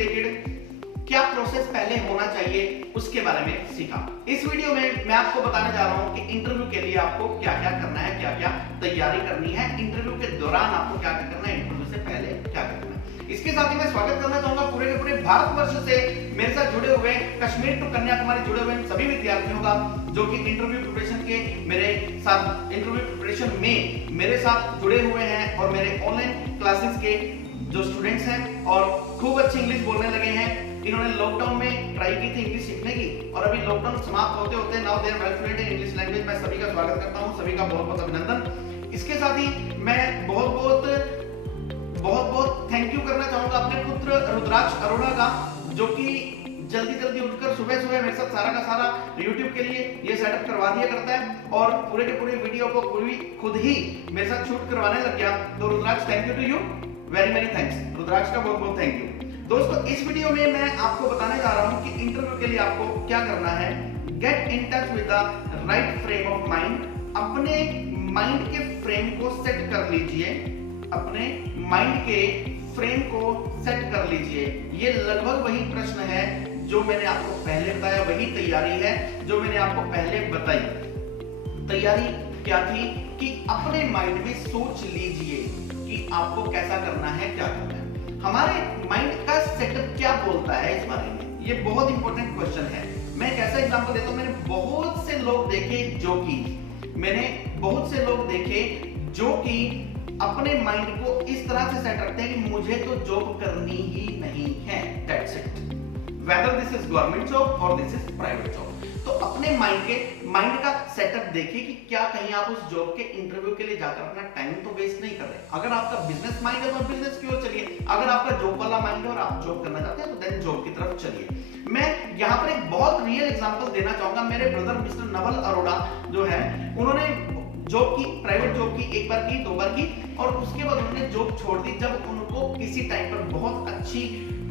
Related क्या process पहले होना चाहिए उसके बारे में सीखा। इस वीडियो में मैं आपको बताने जा रहा हूं कि इंटरव्यू के लिए आपको क्या क्या करना है, क्या क्या तैयारी करनी है, इंटरव्यू के दौरान आपको क्या क्या करना है, इंटरव्यू से पहले क्या करना है। इसके साथ ही मैं स्वागत करना चाहूंगा पूरे के पूरे भारतवर्ष से मेरे साथ जुड़े हुए, कश्मीर टू कन्याकुमारी जुड़े हुए सभी विद्यार्थियों का जो कि इंटरव्यू प्रिपरेशन के मेरे साथ इंटरव्यू प्रिपरेशन में मेरे साथ जुड़े हुए हैं और मेरे ऑनलाइन क्लासेस के जो स्टूडेंट्स हैं और खूब अच्छी इंग्लिश बोलने लगे हैं। इन्होंने लॉकडाउन में ट्राई की थी इंग्लिश सीखने की और अभी लॉकडाउन समाप्त होते होते now they are well fluent in English language. मैं सभी का स्वागत करता हूं, सभी का बहुत बहुत अभिनंदन। इसके साथ ही मैं बहुत बहुत थैंक यू करना चाहूंगा अपने पुत्र रुद्राक्ष अरोड़ा का, जो कि जल्दी उठकर सुबह मेरे साथ सारा का सारा YouTube के लिए ये सेटअप करवा दिया करता है और पूरे के पूरे वीडियो को खुद ही मेरे साथ शूट करवाने लग गया। तो Rudraksh, thank you to you, very thanks. Rudraksh का बहुत थैंक यू। दोस्तों, इस वीडियो में मैं आपको बताने जा रहा हूं कि इंटरव्यू के लिए आपको क्या करना है। Get in touch with the right frame of mind. अपने माइंड के फ्रेम को सेट कर लीजिए, अपने माइंड के फ्रेम को सेट कर लीजिए। ये लगभग वही प्रश्न है जो मैंने आपको पहले बताया, वही तैयारी है जो मैंने आपको पहले बताई। तैयारी क्या थी कि अपने माइंड में सोच लीजिए कि आपको कैसा करना है, क्या करना है। हमारे माइंड का सेटअप क्या बोलता है इस बारे में, ये बहुत इंपॉर्टेंट क्वेश्चन है। मैं एक ऐसा एग्जांपल देता हूं। मैंने बहुत से लोग देखे जो कि अपने माइंड को इस तरह से सेट रखते हैं कि मुझे तो जॉब करनी ही नहीं है, that's it, whether this is government job और दिस इज प्राइवेट जॉब। तो अपने माइंड का सेटअप देखिए कि क्या कहीं आप उस जॉब के इंटरव्यू के लिए जाकर अपना टाइम तो वेस्ट नहीं कर रहे। अगर आपका बिजनेस माइंड है तो बिजनेस की ओर चलिए, अगर आपका जॉब वाला माइंड है और आप जॉब करना चाहते हैं तो देन जॉब की तरफ चलिए। मैं यहाँ पर एक बहुत रियल एग्जांपल देना चाहूंगा। मेरे ब्रदर मिस्टर नवल अरोड़ा जो है, उन्होंने जॉब की, प्राइवेट जॉब की, एक बार की, दो बार की और उसके बाद उन्होंने जॉब छोड़ दी जब उनको किसी टाइम पर बहुत अच्छी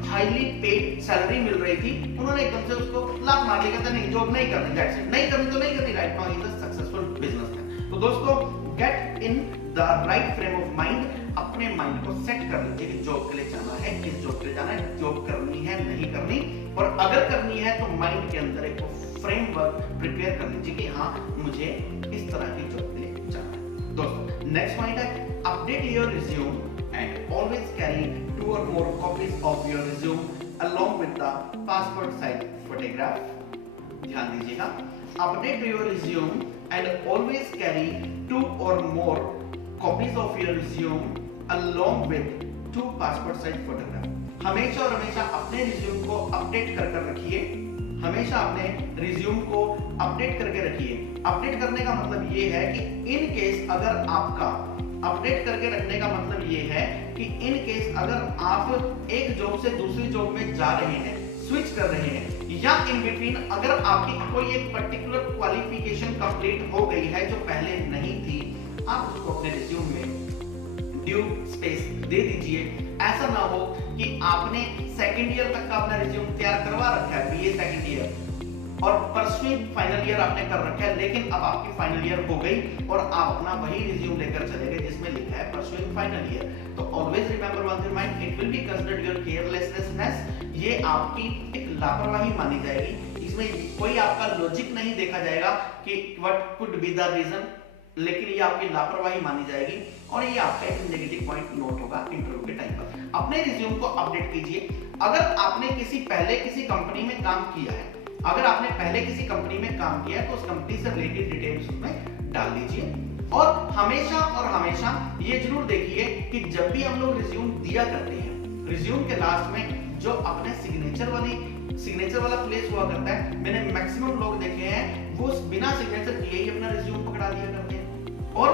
हाईली पेड सैलरी मिल रही थी। उन्होंने एकदम से उसको लात मार दिया, कहते नहीं जॉब नहीं करनी, दैट्स इट, नहीं करनी तो नहीं करनी। Right now he is a successful businessman. तो दोस्तों, get in the right frame of mind. अपने माइंड को सेट कर लीजिए कि जॉब के लिए जाना है, किस जॉब के लिए जाना है, जॉब करनी है, नहीं करनी, और अगर करनी है तो माइंड के अंदर एक फ्रेमवर्क प्रिपेयर कर लीजिए कि हाँ मुझे इस तरह की जॉब के लिए जाना है। दोस्तों, नेक्स्ट पॉइंट है update your resume and always carry 2 or more copies of your resume along with the passport size photograph। ध्यान दीजिएगा, update your resume and always carry 2 or more copies of your resume along with 2 passport size photograph। हमेशा और हमेशा अपने resume को update कर रखिए, हमेशा अपने रिज्यूम को अपडेट करके रखिए। अपडेट करने का मतलब ये है कि इन केस अगर आपका अपडेट करके रखने का मतलब ये है कि इन केस अगर आप एक जॉब से दूसरी जॉब में जा रहे हैं, स्विच कर रहे हैं, या इन बिटवीन अगर आपकी कोई एक पर्टिकुलर क्वालिफिकेशन कंप्लीट हो गई है जो पहले नहीं थी, आप उसको अपने रिज्यूम में ड्यू स्पेस दे दीजिए। ऐसा ना हो कि आपने सेकंड ईयर तक का अपना रिज्यूम तैयार करवा रखा है, बीए सेकंड ईयर, और परसुइंग फाइनल ईयर आपने कर रखा है, लेकिन अब आपकी फाइनल ईयर हो गई और आप अपना वही रिज्यूम लेकर चले गए जिसमें लिखा है परसुइंग फाइनल ईयर। तो always remember one thing mind, it will be considered your carelessness. ये आपकी एक लापरवाही मानी जाएगी, इसमें कोई आपका लॉजिक नहीं देखा जाएगा कि what could be the reason, लेकिन ये आपकी लापरवाही मानी जाएगी और ये आपका एक नेगेटिव पॉइंट नोट होगा इंटरव्यू के टाइम पर। अपने रिज्यूम को अपडेट कीजिए। अगर आपने किसी कंपनी में काम किया है, अगर आपने पहले किसी कंपनी में काम किया है तो उस कंपनी से रिलेटेड डिटेल्स उसमें डाल दीजिए। और हमेशा ये जरूर देखिए कि जब भी हम लोग रिज्यूम दिया करते हैं, रिज्यूम के लास्ट में जो अपने सिग्नेचर वाला प्लेस हुआ करता है, मैंने मैक्सिमम लोग देखे हैं वो बिना सिग्नेचर किए ही अपना रिज्यूम पकड़ा दिया करते हैं। और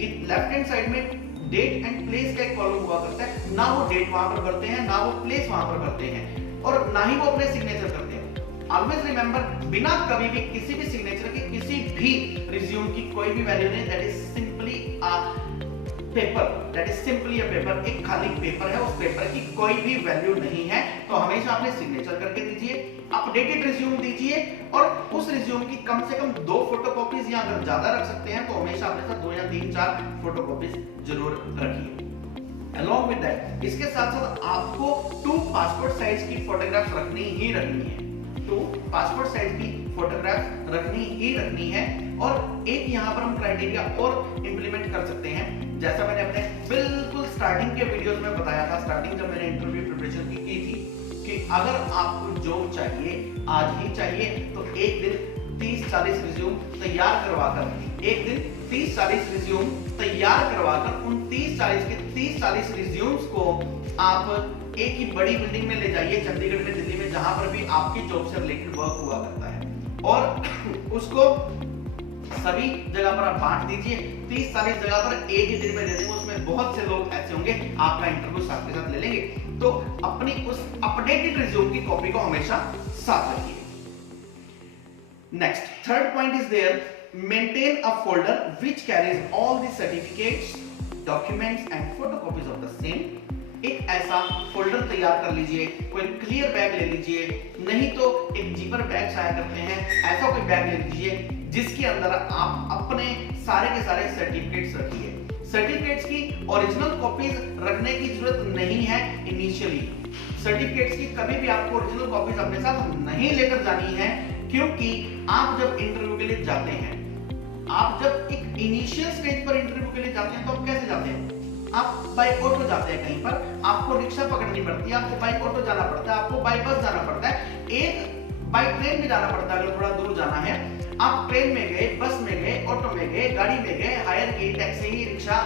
लेफ्ट हैंड साइड में डेट एंड प्लेस का एक कॉलम हुआ करता है, ना वो डेट वहां पर भरते हैं, ना वो प्लेस वहां पर भरते हैं, और ना ही वो अपने सिग्नेचर करते हैं। ऑलवेज रिमेंबर, बिना कभी भी किसी भी सिग्नेचर के किसी भी रिज्यूम की कोई भी वैल्यू नहीं। That is simply a paper, that is simply a paper, एक खाली पेपर है, उस पेपर की कोई भी वैल्यू नहीं है। तो हमेशा अपने सिग्नेचर करके दीजिए, अपडेटेड रिज्यूम दीजिए, और उस रिज्यूम की कम से कम 2 फोटोकॉपीज, या अगर ज्यादा रख सकते हैं तो हमेशा अपने साथ 2 या 3-4 फोटोकॉपीज जरूर रखिए। Along with that, इसके साथ साथ आपको 2 पासपोर्ट साइज की फोटोग्राफ्स रखनी ही रखनी है। 2 पासपोर्ट साइज की फोटोग्राफ रखनी ही रखनी है। और एक यहाँ पर हम क्राइटेरिया और इंप्लीमेंट कर सकते हैं, जैसा मैंने अपने बिल्कुल स्टार्टिंग के वीडियोस में बताया था, स्टार्टिंग जब मैंने इंटरव्यू प्रिपरेशन की थी, कि अगर आपको जॉब चाहिए, आज ही चाहिए, तो एक दिन 30-40 रिज्यूम तैयार करवाकर, एक दिन 30-40 रिज्यूम तैयार करवाकर उन 30-40 रिज्यूम्स को आप एक ही बड़ी बिल्डिंग में ले जाइए, चंडीगढ़ में, दिल्ली में, जहां पर भी आपकी जॉब से रिलेटेड वर्क हुआ करता है, और उसको सभी जगह पर आप बांट दीजिए। 30-40 जगह पर एक ही दिन में दे देंगे, उसमें बहुत से लोग ऐसे होंगे आपका इंटरव्यू साथ के साथ ले लेंगे। तो अपनी उस अपडेटेड रिज्यूम की कॉपी को हमेशा साथ रखिए। Next, third point is there, maintain a folder which carries all the certificates, documents and photocopies of the same. एक ऐसा फोल्डर तैयार कर लीजिए, कोई क्लियर बैग ले लीजिए, नहीं तो एक जीपर बैग आया करते हैं, ऐसा कोई बैग ले लीजिए जिसके अंदर आप अपने सारे के सारे सर्टिफिकेट्स रखिए। सर्टिफिकेट्स की ओरिजिनल कॉपीज रखने की जरूरत नहीं है इनिशियली। सर्टिफिकेट्स की कभी भी आपको ओरिजिनल कॉपीज अपने साथ नहीं लेकर जानी है, क्योंकि आप जब इंटरव्यू के लिए जाते हैं, आप जब एक इनिशियल स्टेज पर इंटरव्यू के लिए जाते हैं, तो आप कैसे जाते हैं? आप बाय ऑटो जाते हैं, कहीं पर आपको रिक्शा पकड़नी पड़ती है, आपको बाय ऑटो जाना पड़ता है, आपको बाय बस जाना पड़ता है, एक बाय ट्रेन में जाना पड़ता है अगर थोड़ा दूर जाना है। आप ट्रेन में गए, बस में गए, ऑटो में गए, गाड़ी में गए, हायर की, टैक्सी, रिक्शा,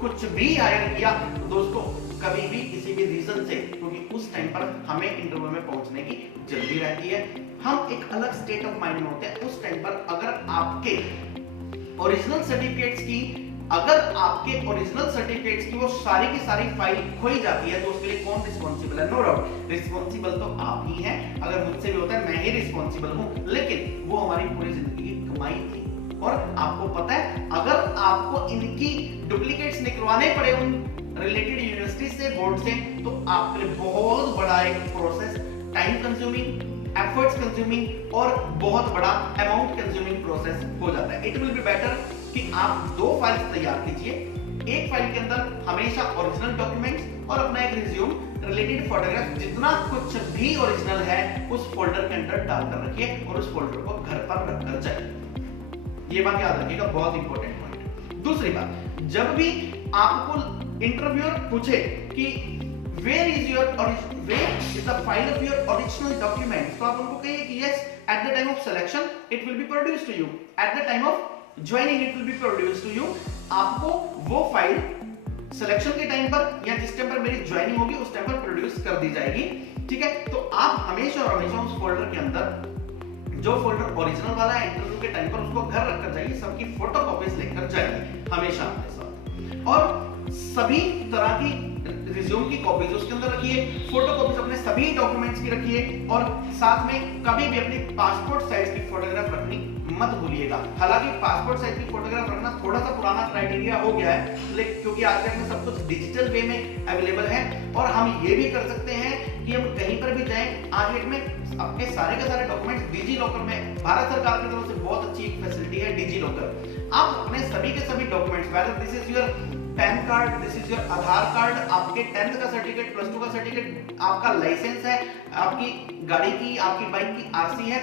कुछ भी हायर किया, तो दोस्तों कभी भी किसी भी रीजन से, क्योंकि उस टाइम पर हमें इंटरव्यू में पहुंचने की जल्दी रहती है, हम एक अलग स्टेट ऑफ माइंड में होते हैं, उस टाइम पर अगर आपके ओरिजिनल सर्टिफिकेट्स की वो सारी की सारी फाइल खोई जाती है, तो उसके लिए कौन रिस्पॉन्सिबल है? नो डाउट रिस्पॉन्सिबल तो आप ही हैं। अगर मुझसे भी होता है, मैं ही रिस्पॉन्सिबल हूं, लेकिन वो हमारी पूरी जिंदगी की कमाई थी। और आपको पता है, अगर आपको इनकी डुप्लीकेट्स निकलवाने पड़े उन रिलेटेड यूनिवर्सिटी से, बोर्ड से, तो आपके लिए बहुत बड़ा एक process, time consuming, efforts consuming और बहुत बड़ा अमाउंट कंज्यूमिंग प्रोसेस हो जाता है। इट विल बी बेटर कि आप 2 फाइल्स तैयार कीजिए, एक फाइल के अंदर हमेशा ओरिजिनल डॉक्यूमेंट्स और अपना एक रिज्यूम, रिलेटेड फोटोग्राफ, जितना कुछ भी ओरिजिनल है उस फोल्डर के अंदर डालकर रखिए और उस फोल्डर को घर पर रखकर जाइए। ये बात याद रखिएगा, बहुत इंपॉर्टेंट पॉइंट। दूसरी बात, जब भी आपको इंटरव्यूअर पूछे कि where is the file of your original documents, तो आप उनको कहिए कि yes, at the time of selection it will be produced to you, at the time of joining it will be produced to you। आपको वो file selection के time पर या जिस टाइम पर मेरी ज्वाइनिंग होगी उस टाइम पर प्रोड्यूस कर दी जाएगी, ठीक है। तो आप हमेशा और हमेशा उस फोल्डर के अंदर जो फोल्डर ओरिजिनल वाला है, इंटरव्यू के टाइम पर उसको घर रखकर जाइए, सबकी फोटोकॉपीज लेकर जाइए हमेशा अपने साथ, और सभी तरह की रिज्यूम की कॉपीज उसके अंदर रखिए, फोटोकॉपीज अपने सभी डॉक्यूमेंट्स की रखिए, और साथ में कभी भी अपनी पासपोर्ट साइज की फोटोग्राफ रखनी मत भूलिएगा। हालांकि पासपोर्ट साइज की फोटोग्राफ रखना थोड़ा सा पुराना क्राइटेरिया हो गया है, लेकिन क्योंकि आज तक में सब कुछ डिजिटल वे में अवेलेबल है, और हम ये भी कर सकते हैं कि हम कहीं पर भी जाएं, आज डेट में अपने सारे के सारे डॉक्यूमेंट्स डिजी लॉकर में, भारत सरकार की तरफ से बहुत अच्छी एक फैसिलिटी है डिजी लॉकर। आप अपने सभी के सभी documents, whether this is your pan card, this is your Aadhaar card, आपके 10th का सर्टिफिकेट, प्लस 2 का सर्टिफिकेट, आपका लाइसेंस है, आपकी गाड़ी की, आपकी बाइक की आरसी है,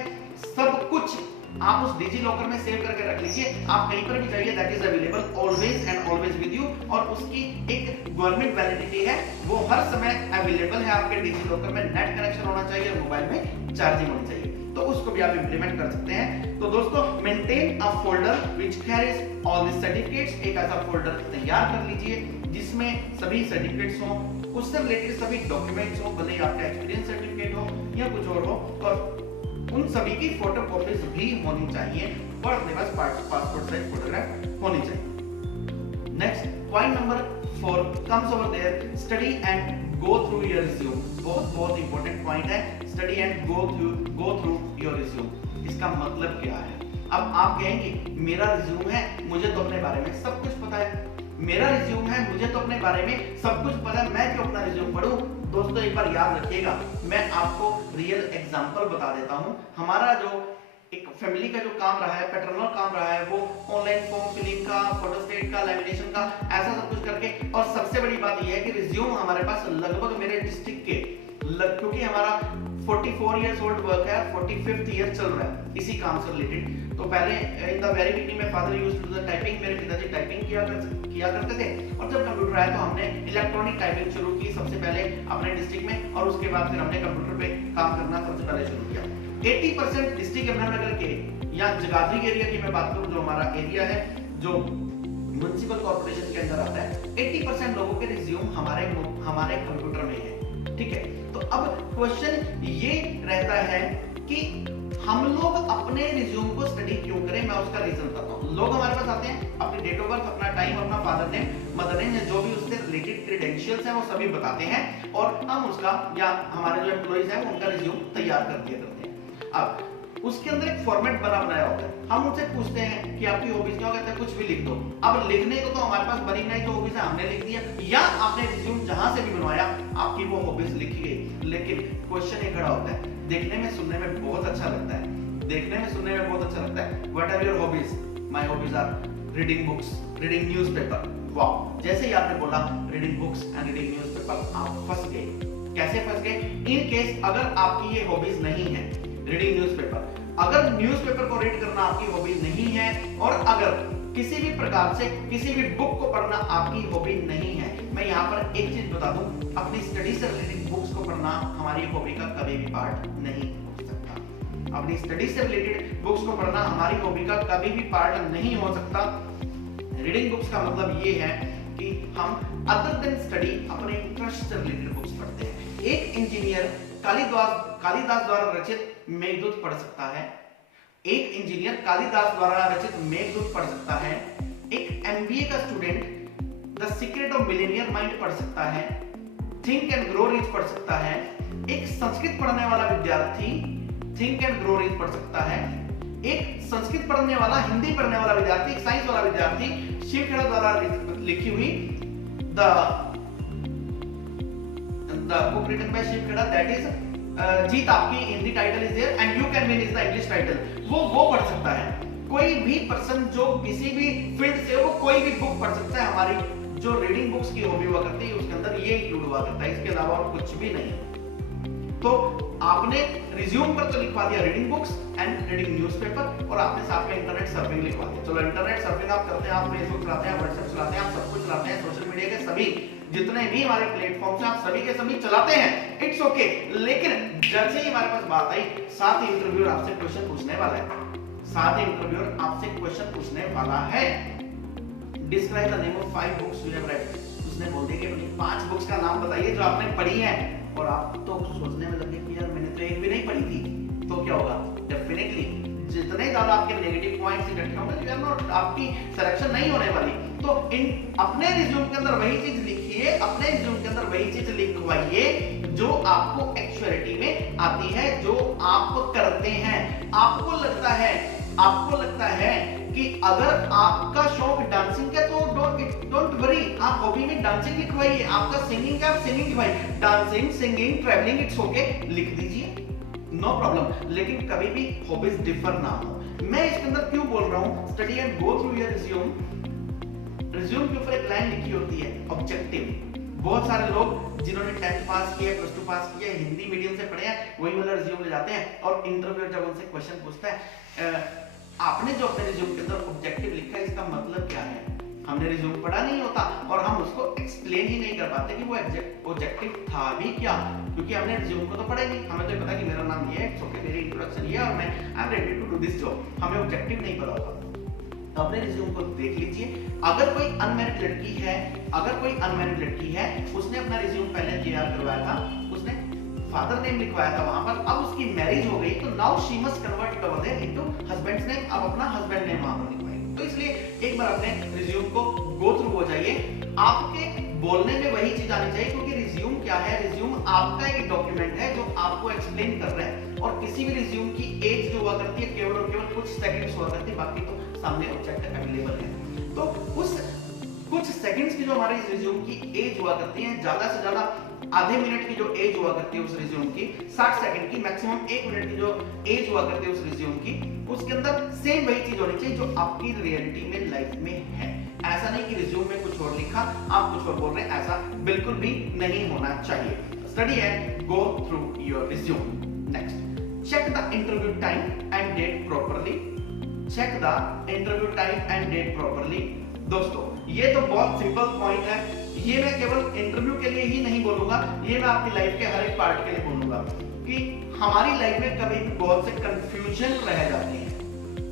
सब कुछ आप उस डिजी लॉकर में सेव करके रख लीजिए। आप कहीं पर भी जाइए, that is available always and always with you, और उसकी एक गवर्नमेंट वैलिडिटी है, वो हर समय अवेलेबल है आपके डिजी लॉकर में। नेट कनेक्शन होना चाहिए, मोबाइल में चार्जिंग होनी चाहिए, तो उसको भी आप इंप्लीमेंट कर सकते हैं। तो दोस्तों, maintain a folder which carries all the certificates, एक ऐसा फोल्डर तैयार कर लीजिए जिसमें सभी सर्टिफिकेट्स हो, उससे रिलेटेड सभी डॉक्यूमेंट्स हो, भले ही आपका एक्सपीरियंस सर्टिफिकेट हो या कुछ और हो, और उन सभी की फोटोकॉपीज भी होनी चाहिए, और अपने पास पासपोर्ट साइज फोटोग्राफ होनी चाहिए। Next, point number 4 comes over there, study and go through your resume. बहुत इंपॉर्टेंट पॉइंट है, study and go through your resume. इसका मतलब क्या है? अब आप कहेंगे मेरा रिज्यूम है, मुझे तो अपने बारे में सब कुछ पता है, मेरा रिज्यूम है, मुझे तो अपने बारे में सब कुछ पता है, मैं क्यों अपना रिज्यूम पढूं? दोस्तों, एक बार याद रखिएगा, मैं आपको रियल एग्जांपल बता देता हूं। हमारा जो एक फैमिली का जो काम रहा है, पैटर्नल काम रहा है, वो ऑनलाइन फॉर्म फिलिंग का, फोटोस्टेट का, लैमिनेशन का, ऐसा सब कुछ करके। और सबसे बड़ी बात यह है कि रिज्यूम हमारे पास लगभग मेरे डिस्ट्रिक्ट के क्योंकि हमारा 44 इयर्स ओल्ड वर्क है, 45th ईयर चल रहा है इसी काम से रिलेटेड। तो पहले इन द वेरी बिगिनिंग में father used to the typing, मेरे पिताजी टाइपिंग किया करते थे। और जब कंप्यूटर आया तो हमने इलेक्ट्रॉनिक टाइपिंग शुरू की सबसे पहले अपने डिस्ट्रिक्ट में, और उसके बाद फिर हमने कंप्यूटर पे काम करना सबसे पहले शुरू किया। 80% डिस्ट्रिक्ट यमुनानगर के या जगाधरी एरिया की मैं बात करूं, जो हमारा एरिया है, जो म्युनिसिपल कॉर्पोरेशन के अंदर आता है, 80% लोगों के रिज्यूम हमारे कंप्यूटर में है। ठीक है, तो अब क्वेश्चन ये रहता है कि हम लोग अपने रिज्यूम को स्टडी क्यों करें। मैं उसका रीजन बताता हूं। लोग हमारे पास आते हैं, अपनी डेट ऑफ बर्थ, अपना टाइम, अपना फादर नेम, मदर नेम, जो भी उससे रिलेटेड क्रेडेंशियल्स हैं वो सभी बताते हैं, और हम उसका या हमारे जो एम्प्लॉइज हैं वो उनका रिज्यूम तैयार कर दिया करते हैं। अब उसके अंदर एक फॉर्मेट बनाया होता है। हम उनसे पूछते हैं कि आपकी हॉबीज क्या, कहते हैं कुछ भी लिख दो। अब लिखने को तो हमारे पास बनी नहीं, जो हॉबीज है हमने लिख दिया, या आपने रिज्यूम जहां से भी बनवाया आपकी वो हॉबीज लिखी गई। लेकिन क्वेश्चन ये खड़ा होता है, देखने में सुनने में बहुत अच्छा लगता है, देखने में सुनने में बहुत अच्छा लगता है। What are your hobbies? My hobbies are reading books, reading newspaper. वाह, जैसे ही आपने बोला reading books and reading newspaper, आप फंस गए। कैसे फंस गए? इन केस अगर आपकी ये हॉबीज नहीं है, रीडिंग न्यूज़पेपर, अगर न्यूज़पेपर को रीड करना आपकी हॉबी नहीं है, और अगर किसी भी प्रकार से किसी भी बुक को पढ़ना आपकी हॉबी नहीं है, मैं यहाँ पर एक चीज बता दूं, अपनी स्टडी से रिलेटेड बुक्स को पढ़ना हमारी हॉबी का कभी भी पार्ट नहीं हो सकता। अपनी स्टडी से रिलेटेड बुक्स को पढ़ना हमारी हॉबी का कभी भी पार्ट नहीं हो सकता। रीडिंग बुक्स का मतलब ये है कि हम अदर देन स्टडी अपने इंटरेस्ट से रिलेटेड बुक्स पढ़ते हैं। एक इंजीनियर कालिदास द्वारा रचित मेघदूत पढ़ सकता है, एक इंजीनियर कालिदास द्वारा रचित मेघदूत पढ़ सकता है, एक एमबीए का student the secret of Millionaire mind पढ़ सकता है, थिंक एंड ग्रो रिच पढ़ सकता है, एक संस्कृत पढ़ने वाला विद्यार्थी थिंक एंड ग्रो रिच पढ़ सकता है, एक संस्कृत पढ़ने वाला, हिंदी पढ़ने वाला विद्यार्थी, एक साइंस वाला विद्यार्थी शिव खेड़ा द्वारा लिखी हुई the book written by Shiv Khera, that is Jeet Aapki Hindi title is there and you can win is the English title, वो पढ़ सकता है। कोई भी पर्सन जो किसी भी फील्ड से, वो कोई भी बुक पढ़ सकता है। हमारी जो रीडिंग बुक्स की हॉबी हुआ करती है उसके अंदर ये इंक्लूड हुआ करता है, इसके अलावा और कुछ भी नहीं। तो आपने रिज्यूम पर तो लिखवा दिया reading books and reading newspaper, और आपने साथ में इंटरनेट सर्फिंग लिखवा दिया। चलो इंटरनेट सर्फिंग आप करते हैं, आप फेसबुक चलाते हैं, व्हाट्सएप चलाते हैं, आप सब कुछ चलाते हैं, सोशल मीडिया के सभी जितने भी हमारे प्लेटफॉर्म्स हैं आप सभी के सभी चलाते हैं, इट्स ओके। लेकिन जब से ही हमारे पास बात आई, साथ ही इंटरव्यूअर आपसे क्वेश्चन पूछने वाला है, साथ ही इंटरव्यूअर आपसे क्वेश्चन पूछने वाला है, describe the name of 5 books you have read. उसने बोल दिया कि अपनी 5 बुक्स का नाम बताइए जो आपने पढ़ी है, और आप तो सोचने में लगे कि यार मैंने तो एक भी नहीं पढ़ी थी, तो क्या होगा? डेफिनेटली जितने ज्यादा आपके नेगेटिव पॉइंट्स इकट्ठे होंगे, यू आर नॉट, आपकी सिलेक्शन नहीं होने वाली। तो इन अपने रिज्यूम के अंदर वही चीज लिखिए, अपने रिज्यूम के अंदर वही चीज लिखवाइए जो आपको एक्चुअलिटी में आती है, जो आप करते हैं। आपको लगता है कि अगर आपका शौक डांसिंग का, तो डोंट वरी, आप हॉबी में डांसिंग लिखवाइए। आपका सिंगिंग का, आप सिंगिंग लिखवाइए। Dancing, singing, travelling, it's okay, लिख दीजिए, नो प्रॉब्लम। लेकिन कभी भी हॉबीज डिफर ना हो। मैं इसके अंदर क्यों बोल रहा हूं? Study and go through your resume. Resume के ऊपर एक लाइन लिखी होती है, ऑब्जेक्टिव। बहुत सारे लोग जिन्होंने 10th पास किया, +2 पास किया, हिंदी मीडियम से पढ़े हैं, वही वाला रिज्यूम ले जाते हैं, और इंटरव्यूअर जब उनसे क्वेश्चन पूछता है, आपने जो अपने रिज्यूम के अंदर ऑब्जेक्टिव लिखा है, इसका मतलब क्या है? हमने रिज्यूम पढ़ा नहीं होता, और हम उसको एक्सप्लेन ही नहीं कर पाते कि वो ऑब्जेक्टिव था भी क्या, क्योंकि हमने रिज्यूम को तो पढ़ा ही नहीं। हमें तो पता कि मेरा नाम ये है, इट्स ओके, मेरी इंट्रोडक्शन ये है, और मैं I am ready to do this job. हमें ऑब्जेक्टिव नहीं पता होता। तो अपने रिज्यूम को देख लीजिए। अगर कोई अनमैरिड लड़की है, उसने अपना रिज्यूम पहले तैयार करवाया था, उसने फादर नेम लिखवाया था वहां पर, अब उसकी मैरिज हो गई, तो now she must convert it over there into husband's name. अब अपना हस्बैंड नेम वहां पर लिखवाएंगे। तो इसलिए एक बार अपने रिज्यूम को गो थ्रू हो जाइए। आपके बोलने में वही चीज आनी चाहिए, क्योंकि रिज्यूम क्या है? रिज्यूम आपका एक डॉक्यूमेंट है जो आपको एक्सप्लेन कर रहा है, और किसी भी रिज्यूम की एज जो हुआ करती है केवल और केवल कुछ सेकंड्स हुआ करती है, बाकी तो सामने ऑब्जेक्ट अवेलेबल है। तो उस कुछ सेकंड्स की जो हमारे रिज्यूम की एज हुआ करती है, ज्यादा से ज्यादा आधे मिनट की जो एज हुआ करती है उस रिज्यूम की, 60 सेकंड की, मैक्सिमम 1 मिनट की जो एज हुआ करती है उस रिज्यूम की, उसके अंदर सेम वही चीज होनी चाहिए जो आपकी रियलिटी में लाइफ में है। ऐसा नहीं कि रिज्यूम में कुछ और लिखा आप कुछ और बोल रहे हैं, ऐसा बिल्कुल भी नहीं होना चाहिए। स्टडी है, go through your resume. Next, check the interview time and date properly. Check the interview time and date properly. दोस्तों ये तो बहुत सिंपल पॉइंट है, ये मैं केवल इंटरव्यू के लिए ही नहीं बोलूंगा, ये मैं आपकी लाइफ के हर एक पार्ट के लिए बोलूंगा कि हमारी लाइफ में कभी भी बहुत से कंफ्यूजन रह जाते हैं।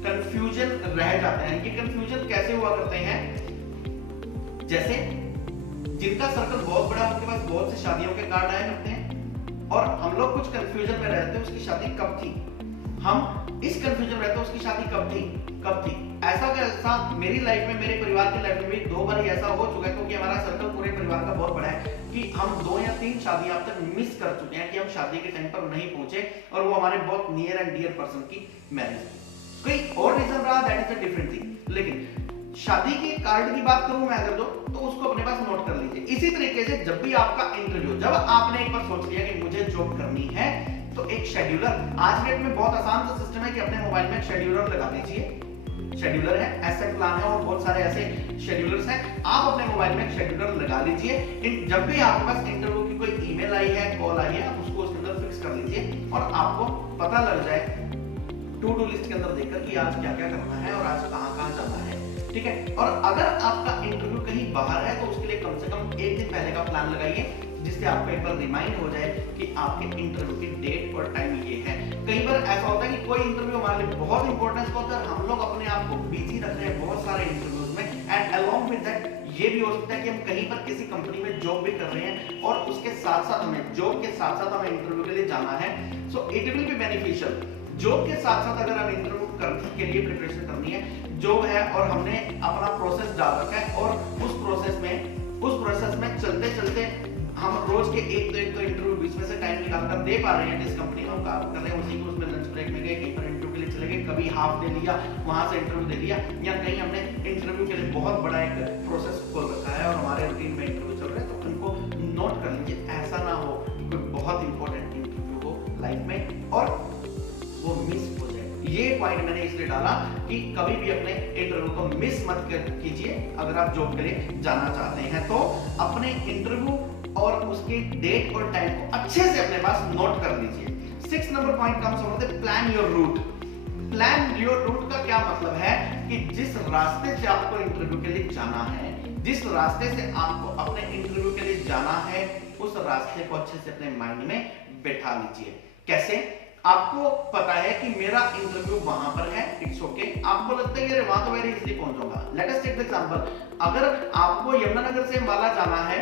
कंफ्यूजन रह जाते हैं, ये कंफ्यूजन कैसे हुआ करते हैं? जैसे जिनका सर्कल बहुत बड़ा, उनके पास बहुत से शादियों के कार्ड आए होते हैं और हम लोग कुछ कंफ्यूजन में रहते हैं उसकी शादी कब थी, हम इस कंफ्यूजन में रहते हैं उसकी शादी कब थी। ऐसा मेरी लाइफ में, मेरे परिवार की लाइफ में भी 2 बार ऐसा हो चुका है, क्योंकि हमारा सर्कल पूरे परिवार का बहुत बड़ा है कि हम 2 या 3 शादियां अब तक मिस कर चुके हैं कि हम शादी के टाइम पर नहीं पहुंचे और वो हमारे बहुत नियर एंड डियर पर्सन की मैरिज। कोई और रीजन रहा, that is a different thing. लेकिन शादी के कार्ड की बात करूं मैं अगर तो उसको अपने पास नोट कर लीजिए। इसी तरीके से जब भी आपका इंटरव्यू, जब आपने एक बार सोच लिया कि मुझे जॉब करनी है, तो एक शेड्यूलर, आज के डेट में बहुत आसान सा सिस्टम है कि अपने मोबाइल में शेड्यूलर लगा दीजिए। शेड्यूलर है, एसेट प्लान है और बहुत सारे ऐसे शेड्यूलर्स हैं। आप अपने मोबाइल में एक शेड्यूलर लगा लीजिए। जब भी आपके पास इंटरव्यू की कोई ईमेल आई है, कॉल आई है, आप उसको उसके अंदर फिक्स कर लीजिए और आपको पता लग जाए टू डू लिस्ट के अंदर देखकर कि आज क्या क्या करना है और आज कहां कहां जाना है। ठीक है, और अगर आपका इंटरव्यू कहीं बाहर है तो उसके लिए कम से कम 1 दिन पहले का प्लान लगाइए, जिससे आपको एक बार रिमाइंड हो जाए कि आपके इंटरव्यू की डेट और टाइम ये है। कई बार ऐसा होता है कि कोई इंटरव्यू हमारे लिए बहुत इंपॉर्टेंस का होता है, हम लोग अपने आप को बिजी रख रहे हैं बहुत सारे इंटरव्यूज में, एंड अलोंग विद दैट ये भी हो सकता है कि हम कहीं पर किसी कंपनी में जॉब भी कर रहे हैं और उसके साथ साथ हमें जॉब के साथ साथ हमें इंटरव्यू के लिए जाना है। So it will be beneficial. Job के साथ साथ अगर हम इंटरव्यू के लिए प्रिपरेशन करनी है, जॉब है और हमने अपना प्रोसेस डाल रखा है और उस प्रोसेस में चलते चलते हम रोज के एक तो इंटरव्यू बीच में से टाइम निकालकर दे पा रहे हैं। जिस कंपनी में हम काम कर रहे हैं उसी को उसमें लंच ब्रेक में गए, कहीं पर इंटरव्यू के लिए चले गए, कभी हाफ डे लिया, वहां से इंटरव्यू दे दिया, या कहीं हमने इंटरव्यू के लिए बहुत बड़ा एक प्रोसेस खोल रखा है और हमारे रूटीन में इंटरव्यू चल रहे हैं, तो उनको नोट कर लीजिए। ऐसा ना हो कोई बहुत इंपॉर्टेंट इंटरव्यू हो लाइफ में और वो मिस हो जाए। ये पॉइंट मैंने इसलिए डाला कि कभी भी अपने इंटरव्यू को मिस मत कीजिए। अगर आप जॉब के लिए जाना चाहते हैं तो अपने इंटरव्यू और उसकी डेट और टाइम को अच्छे से अपने पास नोट कर लीजिए। 6 number point comes over the plan your route. Plan your route का क्या मतलब है कि जिस रास्ते से आपको इंटरव्यू के लिए जाना है, जिस रास्ते से आपको अपने इंटरव्यू के लिए जाना है, उस रास्ते को अच्छे से अपने माइंड में बैठा लीजिए। कैसे? आपको पता है कि मेरा इंटरव्यू वहां पर है, इट्स ओके। आपको लगता है कि वहां तो वेरी इजीली पहुंच जाऊंगा। Let us take the example, अगर आपको यमुनानगर से अंबाला जाना है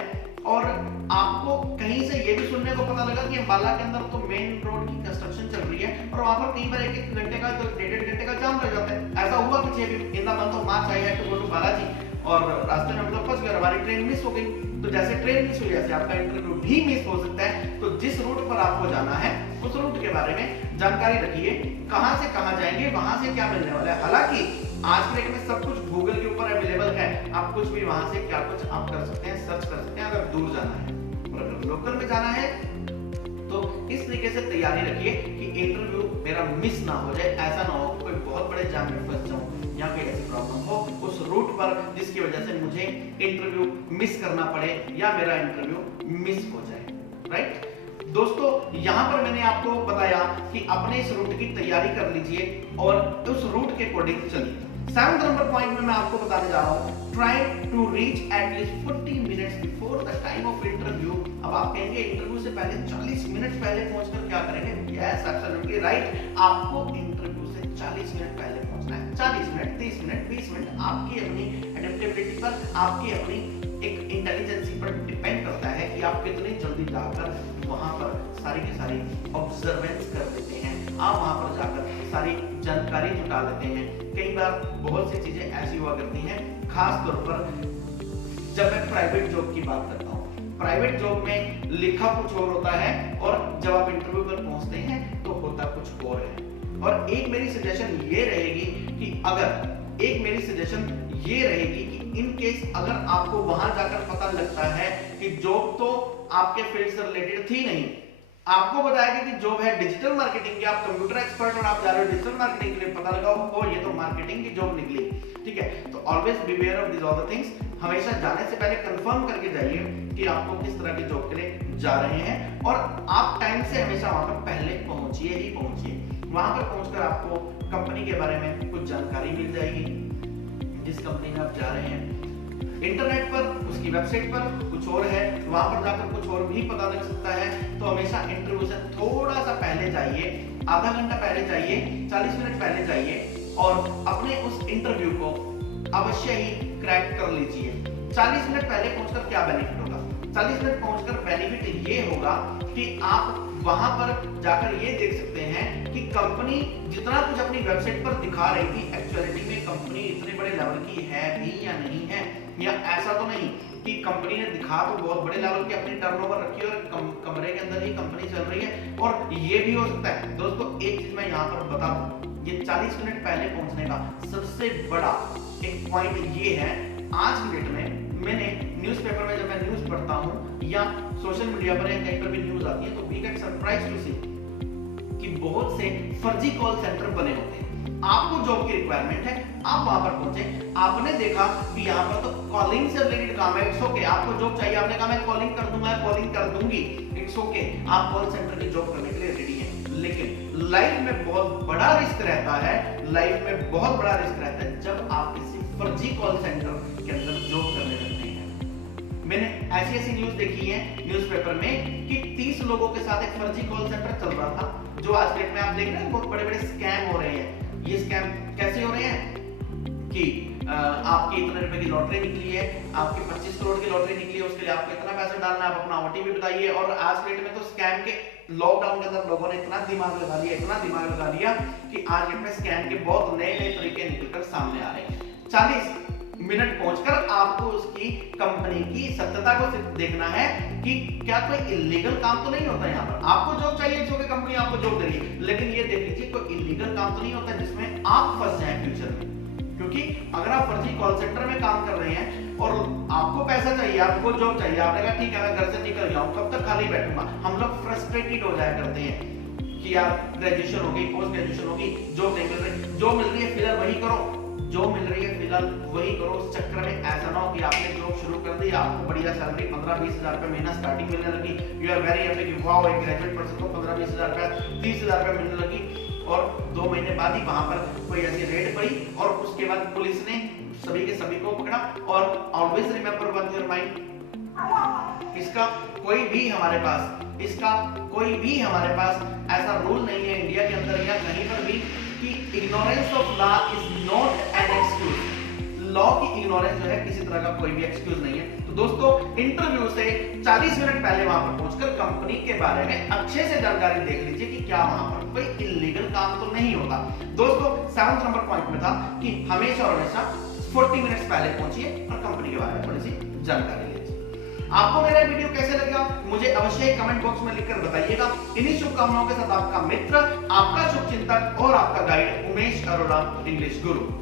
और आपको कहीं से ये भी सुनने को पता लगा कि अंबाला के अंदर तो मेन रोड की कंस्ट्रक्शन चल रही है और वहां पर कई बार 1-1 घंटे का, तो 1.5 घंटे का जाम लग जाता है। ऐसा हुआ पीछे भी, in the month of March I had to go to Balaji और रास्ते में हम लोग फंस गए, हमारी ट्रेन मिस हो गई। तो जैसे ट्रेन मिस हुई, ऐसे आपका इंटरव्यू भी मिस हो सकता है। तो जिस रूट पर आपको जाना है उस रूट के बारे में जानकारी रखिए, कहां से कहां जाएंगे, वहां से क्या मिलने वाला है। हालांकि आज के डेट में सब कुछ गूगल के ऊपर अवेलेबल है, आप कुछ भी वहां से क्या कुछ आप कर सकते हैं, सर्च कर सकते हैं अगर दूर जाना है। और अगर लोकल में जाना है तो इस तरीके से तैयारी रखिए कि इंटरव्यू मेरा मिस ना हो जाए। ऐसा ना हो कि कोई बहुत बड़े जाम में फंस जाऊं या कोई ऐसी प्रॉब्लम हो उस रूट पर जिसकी वजह से मुझे इंटरव्यू मिस करना पड़े या मेरा इंटरव्यू मिस हो जाए। राइट दोस्तों, यहां पर मैंने आपको बताया कि अपने इस रूट की तैयारी कर लीजिए और उस रूट के अकॉर्डिंग चलिए। 7 नंबर पॉइंट में मैं आपको बताने जा रहा हूं, try to reach at least 40 minutes before the time of interview. अब आप कहेंगे इंटरव्यू से पहले 40 मिनट पहले पहुंचकर क्या करेंगे? यस एब्सोल्युटली राइट, आपको इंटरव्यू से 40 मिनट पहले पहुंचना है। 40 मिनट, 30 मिनट, 20 मिनट आपकी अपनी एडेप्टेबिलिटी पर, आपकी अपनी एक इंटेलिजेंसी पर डिपेंड करता है कि आप कितनी जल्दी जाकर वहां पर सारी की सारी ऑब्जर्वेंस कर लेते हैं, आप वहां पर जाकर सारी जानकारी जुटा लेते हैं। कई बार बहुत सी चीजें ऐसी हुआ करती हैं, खास तौर पर जब मैं प्राइवेट जॉब की बात करता हूँ। प्राइवेट जॉब में लिखा कुछ और होता है और जब आप इंटरव्यू पर पहुंचते हैं तो होता कुछ और है। और एक मेरी सजेशन ये रहेगी कि इन केस अगर आपको वहां जाकर पता लगता है कि जॉब तो आपके फील्ड से रिलेटेड थी नहीं, आपको बताया गया कि जॉब है डिजिटल मार्केटिंग की, आप कंप्यूटर एक्सपर्ट और आप जा रहे हो डिजिटल मार्केटिंग के लिए, पता लगाओ हो ये तो मार्केटिंग की जॉब निकली, ठीक है। तो always be aware of this all the things, हमेशा जाने से पहले कंफर्म करके जाइए कि आपको किस तरह की जॉब के लिए जा रहे हैं, और आप टाइम से हमेशा वहां पर पहले पहुंचिए ही पहुंचिए। वहां पर पहुंचकर आपको कंपनी के बारे में कुछ जानकारी मिल जाएगी, जिस कंपनी में आप जा रहे हैं। इंटरनेट पर उसकी वेबसाइट पर कुछ और है, वहां पर जाकर कुछ और भी पता लग सकता है। तो हमेशा इंटरव्यू से थोड़ा सा पहले जाइए, आधा घंटा पहले जाइए, 40 मिनट पहले जाइए, और अपने उस इंटरव्यू को अवश्य ही क्रैक कर लीजिए। 40 मिनट पहले पहुंचकर क्या बेनिफिट होगा? 40 मिनट पहुंचकर बेनिफिट ये होगा कि आप वहां पर जाकर ये देख सकते हैं कि कंपनी जितना कुछ अपनी वेबसाइट पर दिखा रही थी, एक्चुअलिटी में कंपनी इतने बड़े लेवल की है भी या नहीं है, या ऐसा तो नहीं कि कंपनी ने दिखा तो बहुत बड़े लेवल की अपनी टर्नओवर रखी है और कमरे के अंदर ही कंपनी चल रही है। और ये भी हो सकता है दोस्तों, एक चीज मैं यहाँ पर बता दूं, ये 40 मिनट पहले पहुंचने का सबसे बड़ा एक पॉइंट ये है, आज की डेट में मैंने न्यूज़पेपर में जब मैं न्यूज़ पढ़ता हूँ या सोशल मीडिया पर या कहीं पर भी न्यूज़ आती है, तो वी गेट सरप्राइज टू सी कि बहुत से फर्जी कॉल सेंटर बने होते हैं। आपको जॉब की रिक्वायरमेंट है, आप वहां पर पहुंचे, आपने देखा कि यहाँ पर तो कॉलिंग से रिलेटेड काम है, इट्स ओके। आपको जॉब चाहिए, आपने कहा मैं कॉलिंग कर दूंगा, कॉलिंग कर दूंगी, इट्स ओके, आप कॉल सेंटर की जॉब करने के लिए रेडी हैं। लेकिन लाइफ में बहुत बड़ा रिस्क रहता है, लाइफ में बहुत बड़ा रिस्क रहता है जब आप किसी फर्जी कॉल सेंटर के अंदर जॉब करने लगते हैं। मैंने ऐसी ऐसी न्यूज देखी है न्यूज़पेपर में कि 30 लोगों के साथ एक फर्जी कॉल सेंटर चल रहा था, जो आज डेट में आप देख रहे हैं बहुत बड़े बड़े स्कैम हो रहे हैं। ये स्कैम कैसे हो रहे हैं कि आपकी इतने रुपए की लॉटरी निकली है, आपकी 25 करोड़ की लॉटरी निकली है, उसके लिए आपको इतना पैसा डालना है, आप अपना ओटीपी बताइए। और आज के डेट में तो स्कैम के लॉकडाउन के अंदर लोगों ने इतना दिमाग लगा लिया, इतना दिमाग लगा लिया कि आज डेट में स्कैम के बहुत नए नए तरीके निकलकर सामने आ रहे हैं। 40 मिनट पहुंचकर आपको उसकी कंपनी की सत्यता को देखना है कि क्या कोई इलीगल काम तो नहीं होता। यहाँ पर आपको जॉब चाहिए, जो कि कंपनी आपको जॉब दे रही है, लेकिन ये देख लीजिए कोई इलीगल काम तो नहीं होता जिसमें आप फंस जाएं फ्यूचर में। क्योंकि अगर आप फर्जी कॉल सेंटर में काम कर रहे हैं और आपको पैसा चाहिए, आपको जॉब चाहिए, आपने कहा ठीक है मैं घर से निकल जाऊं, कब तक खाली बैठूंगा, हम लोग फ्रस्ट्रेटेड हो जाया करते हैं कि यार ग्रेजुएशन होगी, पोस्ट ग्रेजुएशन होगी, जॉब नहीं मिल रही, जो मिल रही है फिलहाल वही करो, जो मिल रही है फिलहाल वही करो। उस चक्कर में ऐसा ना हो कि आपने जॉब शुरू कर दी, आपको बढ़िया सैलरी 15-20 हजार रुपए महीना स्टार्टिंग मिलने लगी, यू आर वेरी हैप्पी कि वाओ एक ग्रेजुएट पर्सन को 15-20 हजार रुपए 30 हजार रुपए मिलने लगी, और 2 महीने बाद ही वहां पर कोई ऐसी रेड पड़ी और उसके बाद पुलिस ने सभी के सभी को पकड़ा। और always remember one your mind, इसका कोई भी हमारे पास ऐसा रूल नहीं है इंडिया के अंदर या कहीं पर भी कि ignorance of law is not an excuse. Law की इग्नोरेंस जो है किसी तरह का कोई भी एक्सक्यूज नहीं है। तो दोस्तों इंटरव्यू से 40 मिनट पहले वहां पर पहुंचकर कंपनी के बारे में अच्छे से जानकारी देख लीजिए कि क्या वहां पर कोई इलीगल काम तो नहीं होगा। दोस्तों 7 नंबर पॉइंट में था कि हमेशा और हमेशा 40 मिनट्स पहले पहुंचिए और कंपनी के बारे में थोड़ी सी जानकारी लीजिए। आपको मेरा वीडियो कैसे लगा मुझे अवश्य कमेंट बॉक्स में लिखकर बताइएगा। इन्हीं शुभकामनाओं के साथ आपका मित्र, आपका शुभचिंतक और आपका गाइड उमेश अरोड़ा, इंग्लिश गुरु।